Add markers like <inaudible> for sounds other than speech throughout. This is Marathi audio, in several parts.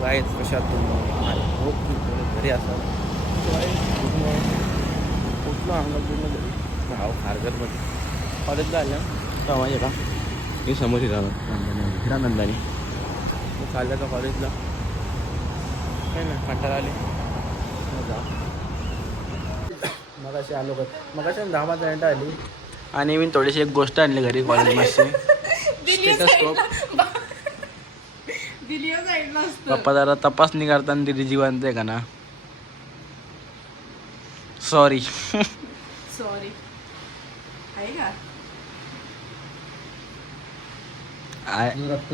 काय कशात की तुम्ही घरी असाल कुठलं अंगल पूर्ण घरी भाव खारघरमध्ये कॉलेजला आल्या तेव्हा माहिती का? मी समोर हिरानंद हिरानंदानी. मी चालल्या का कॉलेजला. काय नाही कंटाळा आले. जा मग अशी आलो का? मग अशी दहा पाच मिनटं आली. आणि मी थोडीशी एक गोष्ट आणली घरी कॉलेजमध्ये. <laughs> स्टेटस्कोप दिली साईडला असतं. पप्पा जरा तपासणी करताना दिली जिवंत आहे का ना? सॉरी सॉरी आहे का? रक्त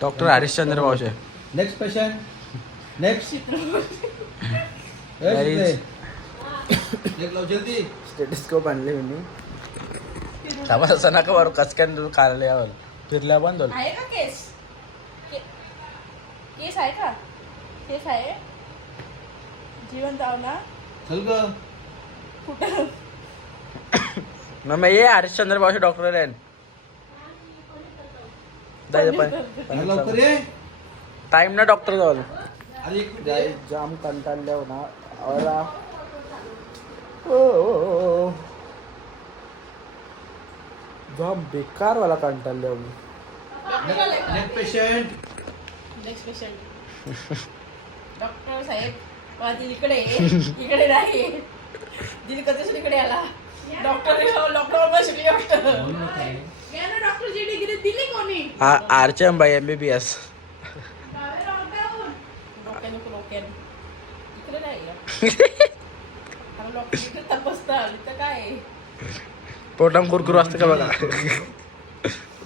doctor Harishchandra Bhavshe next patient next जल्दी. स्टेटस्कोप आणले मी. थांबा असं नका बरं यावर फिरल्या बंद होईल आहे का केस? के- केस आहे का? केस आहे? जिवंत आहो ना? चल ग. कुठं? मग ये हरिश्चंद्र भावशे डॉक्टर आहे. लवकर ये. टाइम ना डॉक्टर जवळ. अरे एक मिनिट. गाई जाम कंटाळल्या हो ना. जाम बेकार वाला कंटाळल्या हो मी next patient next patient doctor साहेब ती इकडे आहे. इकडे नाही. दिली कधी इकडे आला डॉक्टर शिकली डॉक्टर डॉक्टर ची डिग्री दिली कोणी? आरचम बाई एम बी बी एस डोक्याने डोक्याने. इकडे नाही <laughs> पोटाम कुरकुरू असतं का बघा?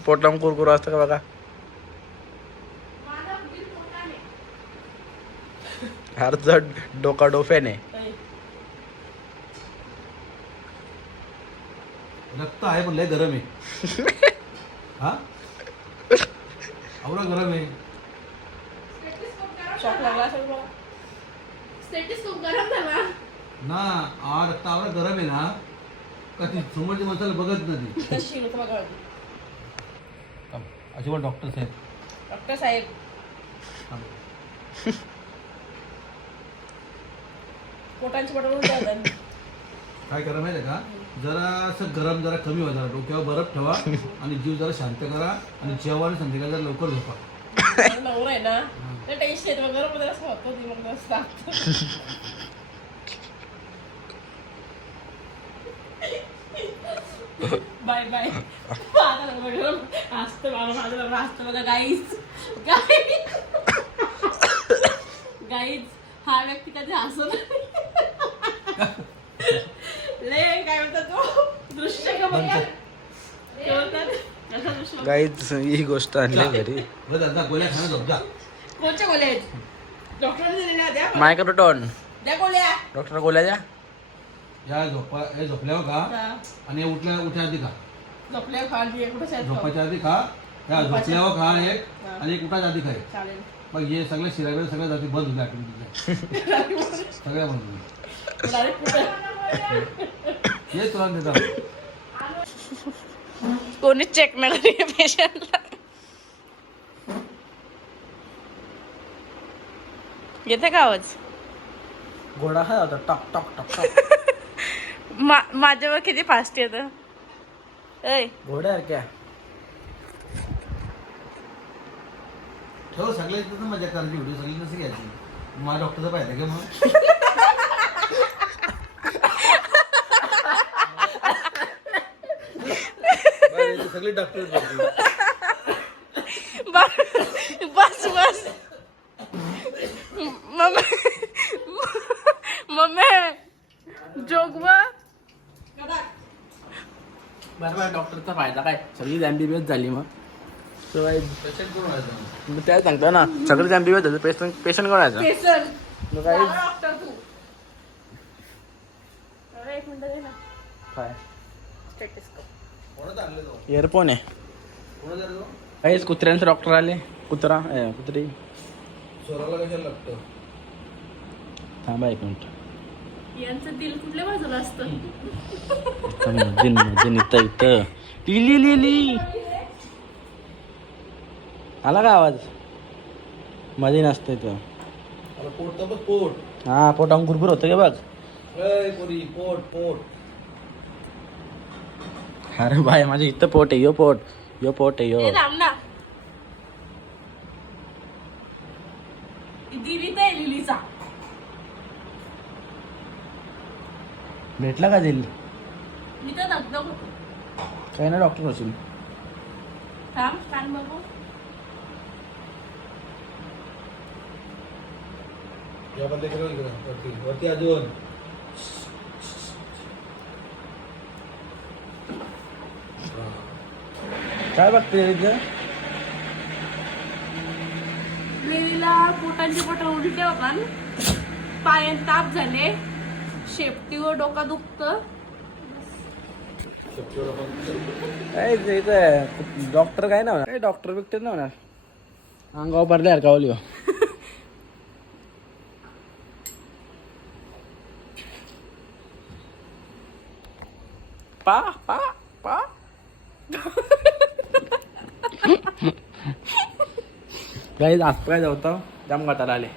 पोटाम कुरकुरू असतं का बघा? अर्ध डोका डोफ्याने? रक्त आहे पण लय गरम आहे. हा? आवडा गरम आहे. शॉक लागला गरम झाला. ना आ रक्त आवडा गरम आहे ना का ती समोरची माणसाला बघत नाही. कशी होतं बघा. असे पण डॉक्टर साहेब? डॉक्टर साहेब. पोटांची जातात काय करा माहिती आहे का? जरा असं गरम जरा कमी व्हा जरा डोक्यावर बरफ ठेवा आणि जीव जरा शांत करा आणि जेव्हा आणि संध्याकाळी जरा लवकर झोपा. नवरा आहे ना ते टेन्शन येतं गरममध्ये असं होतं ती मग बाय बाय. माझा नवरा गरम असतं मला माझा नवरा असतं बघा गाईज गाईज गाईज हा व्यक्ती कधी हसत ले काय म्हणतात तो? दृश्य का बघा काय म्हणतात? कसं दृश्य? बघा? गाईच ही गोष्ट आणली घरी. कोणच्या आहेत? डॉक्टरांनी दिलेल्या द्या मायक्रोटोन द्या गोळ्या. डॉक्टर गोळ्या द्या. या झोपा हे झोपल्यावर का. आणि उठल्या उठ्या आधी खा झोपल्या खाली कुठं शाळेत खाऊ? झोपायच्या आधी खा या झोपायच्या- झोपल्यावर खा एक हा. आणि एक उठायच्या आधी खा एक. चालेल. मग हे सगळे शिरागडे सगळ्या जाती बंद होते आठवणीच्या सगळ्या बंद डायरेक्ट ये तुला देतात कोणीच चेक नाही करी पेशंटला येते का आवाज? घोडा हा होता टक टक टक टक. <laughs> मा माझ्यावर किती फास्ट येतं? घोड्या क्या? ठेव सगळे तिथं मजा करायची व्हिडिओ सगळी नसं घ्यायची? माझ्या डॉक्टरचा का मग सगळी डॉक्टर बस बस. मम्मी मम्मी जोगवा. डॉक्टरचा फायदा काय? सगळीच एम बी बी एस झाली मग. So काय पेशंट कोण व्हायचं? मी त्याला सांगतो ना सगळीच एम बी बी एस झाली पेशंट पेशंट मग काय? डॉक्टर तू. अरे एक मिनिट दे ना. काय? स्टेटिस्कोप कोणाचं आणलं तो? इयरफोन आहे. काहीच कुत्र्यांचे डॉक्टर आले. कुत्रा ए, कुत्री. स्वराला कशाला लागतं? थांबा एक मिनिट. यांचं दिल कुठल्या बाजूला असतं? लिली आला का आवाज? मध्ये नसतं इथं अरे पोट तर बघ पोट. हा पोटावून कुरकुर होतं का बघ. ए पोरी पोट पोट. अरे बाय माझं इथं पोट आहे यो पोट. यो पोट आहे यो ए थांब ना दिली तर लिलीचा भेटला का दिल? मी तर धगधग होतो. काही ना डॉक्टर असेल थांब कान बघू या बदले केलं इकडं वरती वरती अजून काय बघते इथं? लिलीला पोटांचे पोट उलटे होतात पायात ताप झाले. शेपटी व डोका दुखतं. काय ते इथं डॉक्टर काय ना काय डॉक्टर बिक्टर ना होणार अंगावर भरले यार कावली हो. पा पा पा. <laughs> काही आज काय जाऊ जाम गटाला आले.